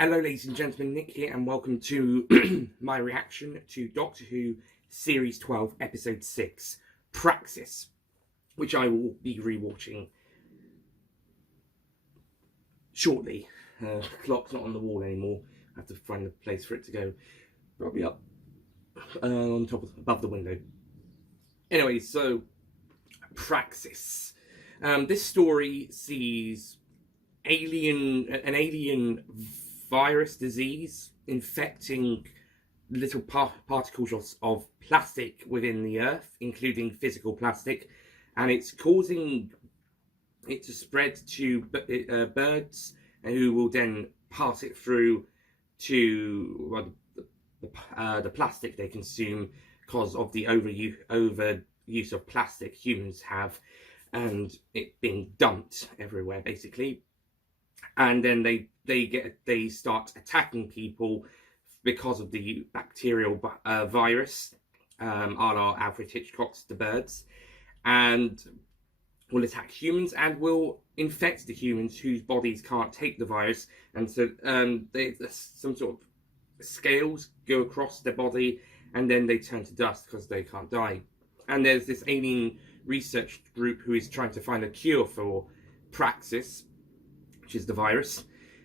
Hello ladies and gentlemen, Nick here and welcome to my reaction to Doctor Who Series 12 Episode 6, Praxeus, which I will be rewatching shortly. The clock's not on the wall anymore, I have to find a place for it to go, probably up on top of, above the window. Anyway, so Praxeus. This story sees an alien virus disease infecting little particles of plastic within the earth, including physical plastic, and it's causing it to spread to birds, who will then pass it through to the plastic they consume because of the overuse of plastic humans have, and it being dumped everywhere basically. And then they start attacking people because of the bacterial virus, a la Alfred Hitchcock's The Birds, and will attack humans and will infect the humans whose bodies can't take the virus. And so some sort of scales go across their body, and then they turn to dust because they can't die. And there's this alien research group who is trying to find a cure for Praxeus, which is the virus,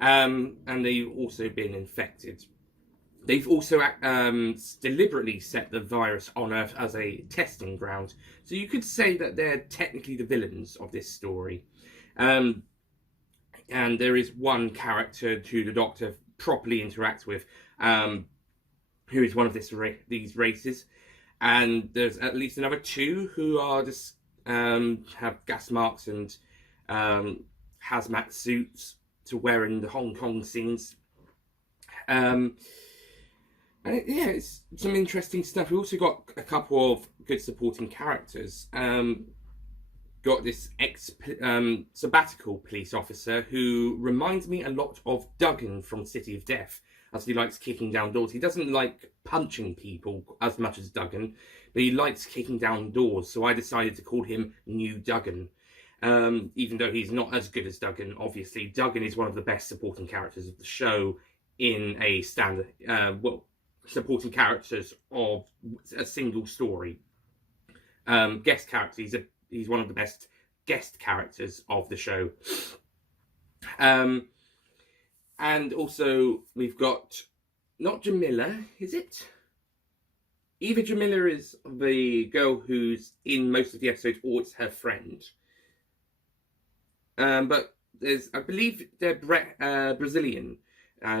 and they've also been infected. They've also deliberately set the virus on Earth as a testing ground, so you could say that they're technically the villains of this story. And there is one character who the Doctor properly interacts with, who is one of these races, and there's at least another two who are just have gas marks and hazmat suits to wear in the Hong Kong scenes. And yeah, it's some interesting stuff. We also got a couple of good supporting characters. Got this sabbatical police officer who reminds me a lot of Duggan from City of Death, as he likes kicking down doors. He doesn't like punching people as much as Duggan, but he likes kicking down doors, so I decided to call him New Duggan. Even though he's not as good as Duggan, obviously. Duggan is one of the best supporting characters of the show in a standard, supporting characters of a single story. Guest character, he's one of the best guest characters of the show. And also, we've got, not Jamila, is it? Either Jamila is the girl who's in most of the episodes, or it's her friend. But there's, I believe they're Brazilian,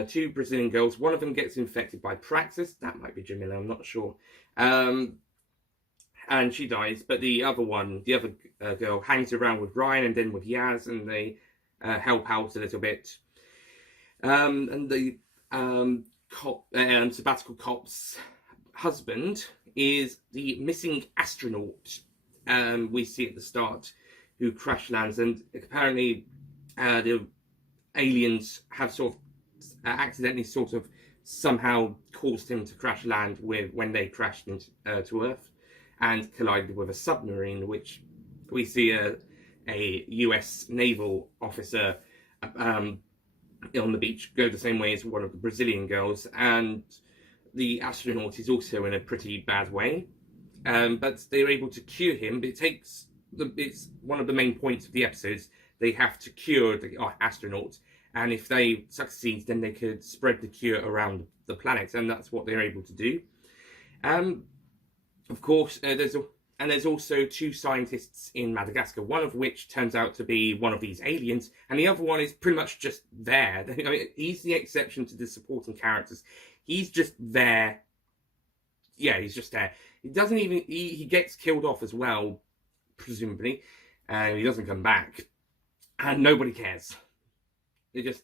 two Brazilian girls. One of them gets infected by Praxeus. That might be Jamila, I'm not sure. And she dies, but the other girl hangs around with Ryan and then with Yaz, and they help out a little bit. And the sabbatical cop's husband is the missing astronaut we see at the start, who crash lands, and apparently the aliens have sort of accidentally somehow caused him to crash land when they crashed into to Earth and collided with a submarine, which we see a US naval officer on the beach go the same way as one of the Brazilian girls, and the astronaut is also in a pretty bad way, but they're able to cure him. But it's one of the main points of the episodes. They have to cure the astronaut, and if they succeed, then they could spread the cure around the planet, and that's what they're able to do. Of course, there's also two scientists in Madagascar, one of which turns out to be one of these aliens, and the other one is pretty much just there. I mean, he's the exception to the supporting characters. He's just there. Yeah, he's just there. He doesn't even... He gets killed off as well, presumably, and he doesn't come back, and nobody cares. They just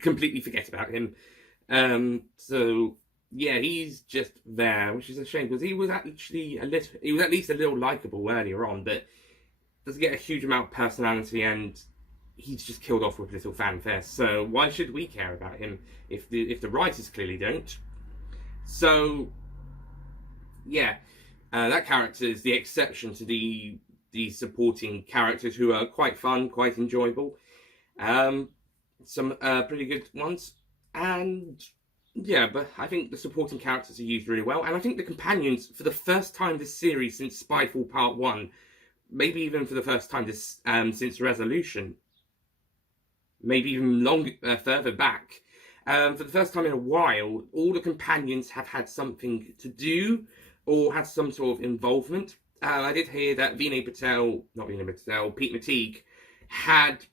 completely forget about him. So yeah, he's just there, which is a shame, because he was at least a little likable earlier on, but doesn't get a huge amount of personality, and he's just killed off with little fanfare. So why should we care about him if the writers clearly don't? So yeah, that character is the exception to the supporting characters, who are quite fun, quite enjoyable. Some pretty good ones. And yeah, but I think the supporting characters are used really well, and I think the companions, for the first time this series since Spyfall Part 1, maybe even for the first time this since Resolution, maybe even further back, for the first time in a while, all the companions have had something to do or had some sort of involvement. I did hear that Pete Mateague had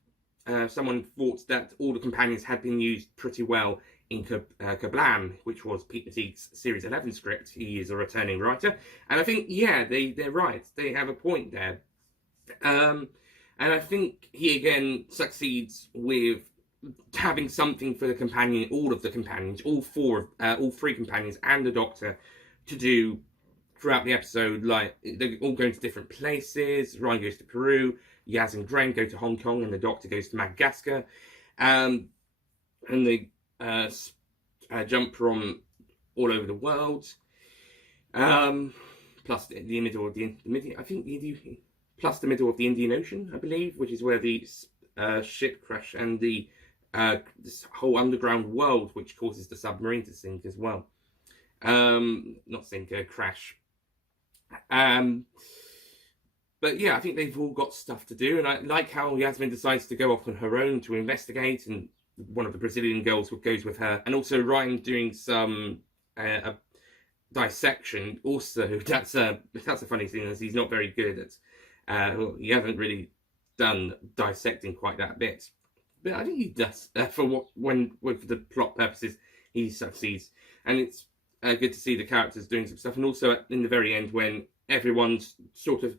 someone thought that all the companions had been used pretty well in Kablam, which was Pete Mateague's Series 11 script. He is a returning writer. And I think, yeah, they're right. They have a point there. And I think he again succeeds with having something for the companion, all of the companions, all three companions and the Doctor to do throughout the episode. Like, they're all going to different places. Ryan goes to Peru, Yaz and Dren go to Hong Kong, and the Doctor goes to Madagascar. And they jump from all over the world. Plus the middle of the plus the middle of the Indian Ocean, I believe, which is where the ship crash and the this whole underground world, which causes the submarine to sink as well. Not sink, crash. But yeah, I think they've all got stuff to do, and I like how Yasmin decides to go off on her own to investigate, and one of the Brazilian girls goes with her, and also Ryan doing some dissection. Also, that's a funny thing, as he's not very good at. He hasn't really done dissecting quite that bit, but I think he does for the plot purposes. He succeeds, and it's good to see the characters doing some stuff, and also in the very end when everyone's sort of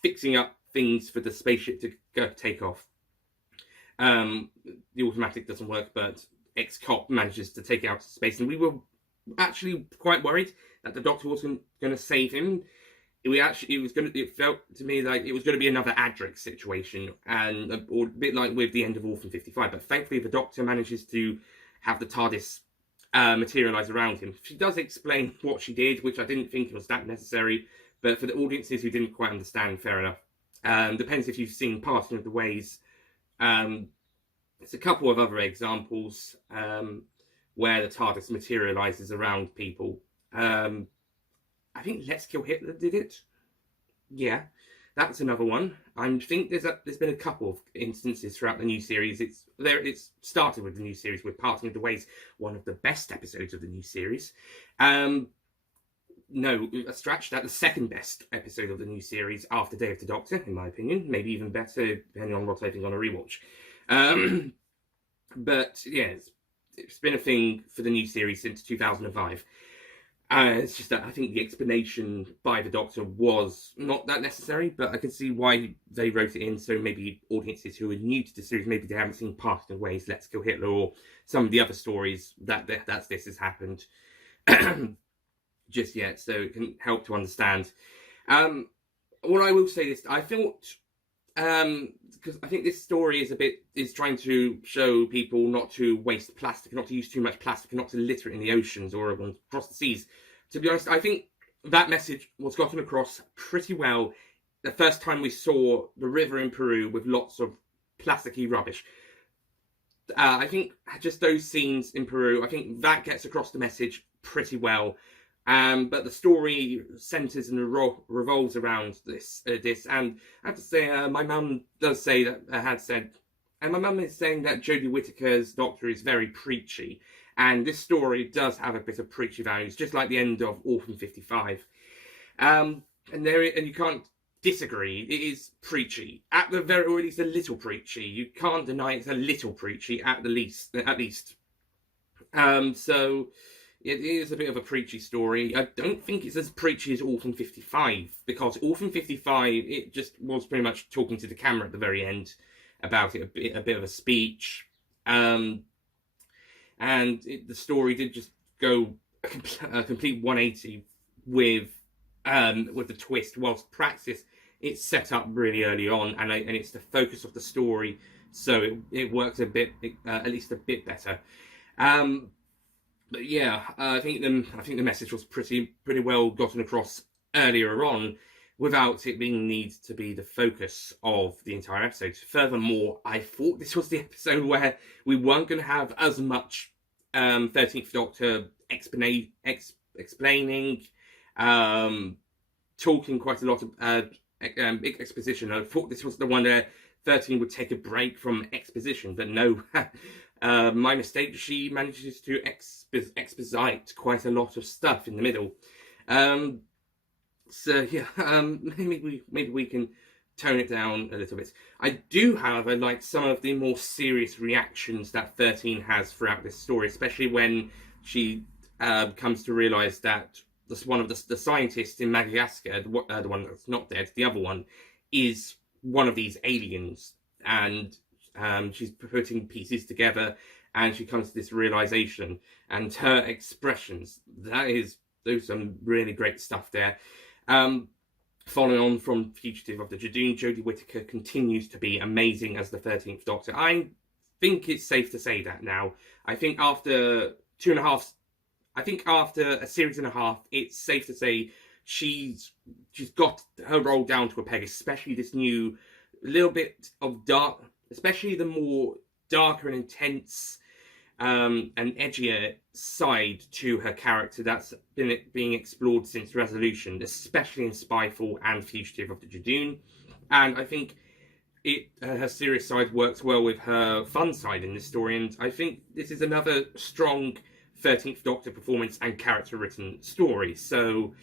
fixing up things for the spaceship to take off. The automatic doesn't work, but ex-cop manages to take it out to space, and we were actually quite worried that the Doctor wasn't going to save him. It felt to me like it was going to be another Adric situation, or a bit like with the end of Orphan 55. But thankfully, the Doctor manages to have the TARDIS materialise around him. She does explain what she did, which I didn't think was that necessary. But for the audiences who didn't quite understand, fair enough. Depends if you've seen Parting of the Ways. There's a couple of other examples where the TARDIS materialises around people. I think Let's Kill Hitler did it. Yeah, that's another one. I think there's been a couple of instances throughout the new series. It's started with the new series with Parting of the Ways, one of the best episodes of the new series. No, a stretch. That's the second best episode of the new series after Day of the Doctor, in my opinion. Maybe even better, depending on what I think on a rewatch. But yeah, it's been a thing for the new series since 2005. It's just that I think the explanation by the Doctor was not that necessary, but I can see why they wrote it in. So maybe audiences who are new to the series, maybe they haven't seen Parting of the Ways, Let's Kill Hitler, or some of the other stories that this has happened just yet, so it can help to understand. What I will say is, I thought, because I think this story is trying to show people not to waste plastic, not to use too much plastic, and not to litter it in the oceans or across the seas. To be honest, I think that message was gotten across pretty well the first time we saw the river in Peru with lots of plasticky rubbish. I think just those scenes in Peru, I think that gets across the message pretty well. But the story centres and revolves around this, and I have to say, my mum does say that, and my mum is saying that Jodie Whittaker's Doctor is very preachy, and this story does have a bit of preachy values, just like the end of Orphan 55. And you can't disagree, it is preachy, or at least a little preachy. You can't deny it's a little preachy, at least. So it is a bit of a preachy story. I don't think it's as preachy as Orphan 55, because Orphan 55, it just was pretty much talking to the camera at the very end about it, a bit of a speech. The story did just go a complete 180 with the twist, whilst Praxeus, it's set up really early on, and it's the focus of the story, so it works at least a bit better. But yeah, I think the message was pretty well gotten across earlier on, without it being need to be the focus of the entire episode. Furthermore, I thought this was the episode where we weren't going to have as much 13th Doctor explaining, talking quite a lot of exposition. I thought this was the one where 13 would take a break from exposition, but no. My mistake, she manages to exposite quite a lot of stuff in the middle. So yeah, maybe we can tone it down a little bit. I do, however, like some of the more serious reactions that 13 has throughout this story, especially when she comes to realise that one of the scientists in Madagascar, the one that's not dead, the other one, is one of these aliens, and she's putting pieces together, and she comes to this realisation, and her expressions, there's some really great stuff there. Following on from Fugitive of the Judoon, Jodie Whittaker continues to be amazing as the 13th Doctor. I think it's safe to say that now. I think after after a series and a half, it's safe to say she's got her role down to a peg, especially this new little bit of dark, especially the more darker and intense and edgier side to her character that's been being explored since Resolution, especially in Spyfall and Fugitive of the Judoon. And I think her serious side works well with her fun side in this story, and I think this is another strong 13th Doctor performance and character written story. So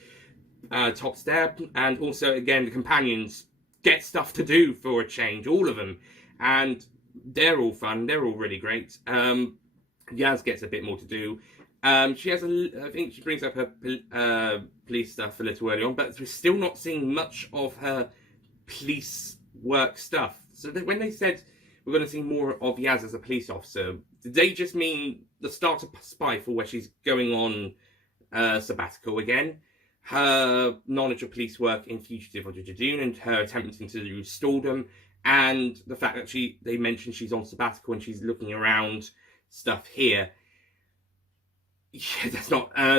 top step. And also, again, the companions get stuff to do for a change, all of them, and they're all fun, they're all really great. Yaz gets a bit more to do. She has I think she brings up her police stuff a little early on, but we're still not seeing much of her police work stuff. So when they said we're going to see more of Yaz as a police officer, did they just mean the start of Spyfall, where she's going on sabbatical again? Her knowledge of police work in Fugitive of the Judoon and her attempting to stall them, and the fact that they mentioned she's on sabbatical and she's looking around stuff here. Yeah,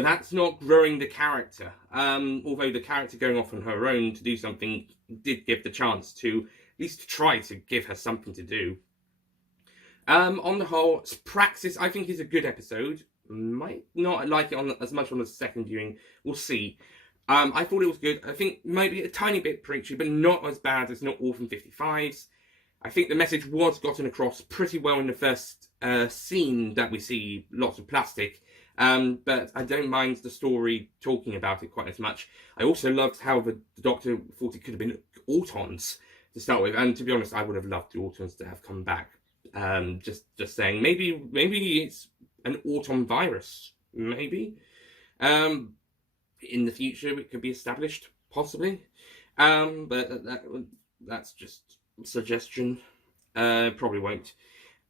that's not growing the character. Although the character going off on her own to do something did give the chance to at least try to give her something to do. On the whole, Praxeus, I think, is a good episode. Might not like it as much on the second viewing. We'll see. I thought it was good. I think maybe a tiny bit preachy, but not as bad as Not Orphan 55's. I think the message was gotten across pretty well in the first scene that we see lots of plastic. But I don't mind the story talking about it quite as much. I also loved how the Doctor thought it could have been Autons to start with. And to be honest, I would have loved the Autons to have come back. Just saying, maybe it's an Auton virus. Maybe. In the future, it could be established, possibly. But that's just suggestion. Probably won't.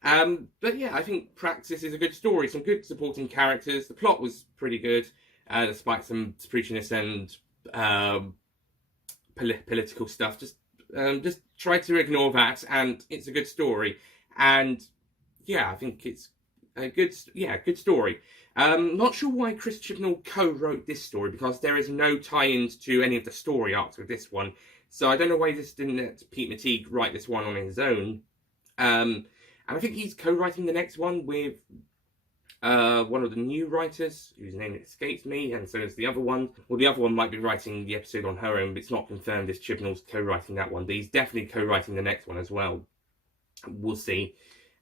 But yeah, I think Praxeus is a good story. Some good supporting characters. The plot was pretty good, despite some preachiness and political stuff. Just try to ignore that, and it's a good story. And yeah, I think it's a good story. Not sure why Chris Chibnall co-wrote this story, because there is no tie-ins to any of the story arcs with this one. So I don't know why this didn't let Pete Mateague write this one on his own. And I think he's co-writing the next one with one of the new writers, whose name escapes me, and so is the other one. Well, the other one might be writing the episode on her own, but it's not confirmed if Chibnall's co-writing that one. But he's definitely co-writing the next one as well. We'll see.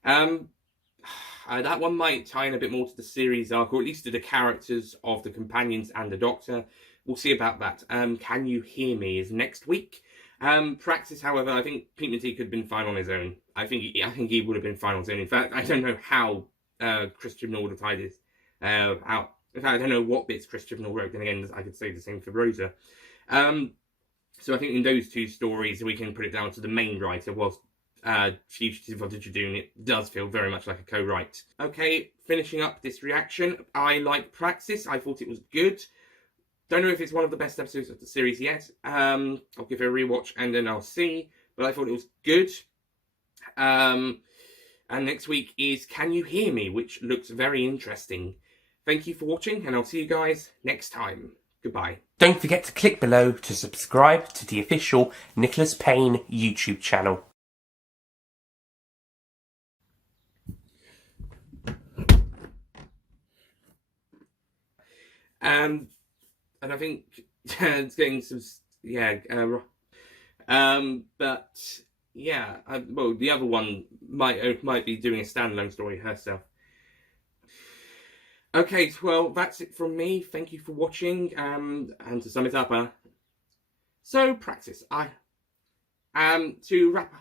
That one might tie in a bit more to the series arc, or at least to the characters of the companions and the Doctor. We'll see about that. Can You Hear Me is next week. Praxeus, however, I think Pete Mateague could have been fine on his own. I think he would have been fine on his own. In fact, I don't know how Chris Chibnall would have tied this out. In fact, I don't know what bits Chris Chibnall wrote. Then again, I could say the same for Rosa. So I think in those two stories, we can put it down to the main writer was Fugitive of the Judoon. It does feel very much like a co-write. Okay, finishing up this reaction. I like Praxeus. I thought it was good. Don't know if it's one of the best episodes of the series yet. I'll give it a rewatch and then I'll see. But I thought it was good. And next week is Can You Hear Me, which looks very interesting. Thank you for watching, and I'll see you guys next time. Goodbye. Don't forget to click below to subscribe to the official Nicholas Payne YouTube channel. And I think it's getting some, but yeah, well, the other one might be doing a standalone story herself. Okay, well, that's it from me. Thank you for watching. And to sum it up, so Praxeus, to wrap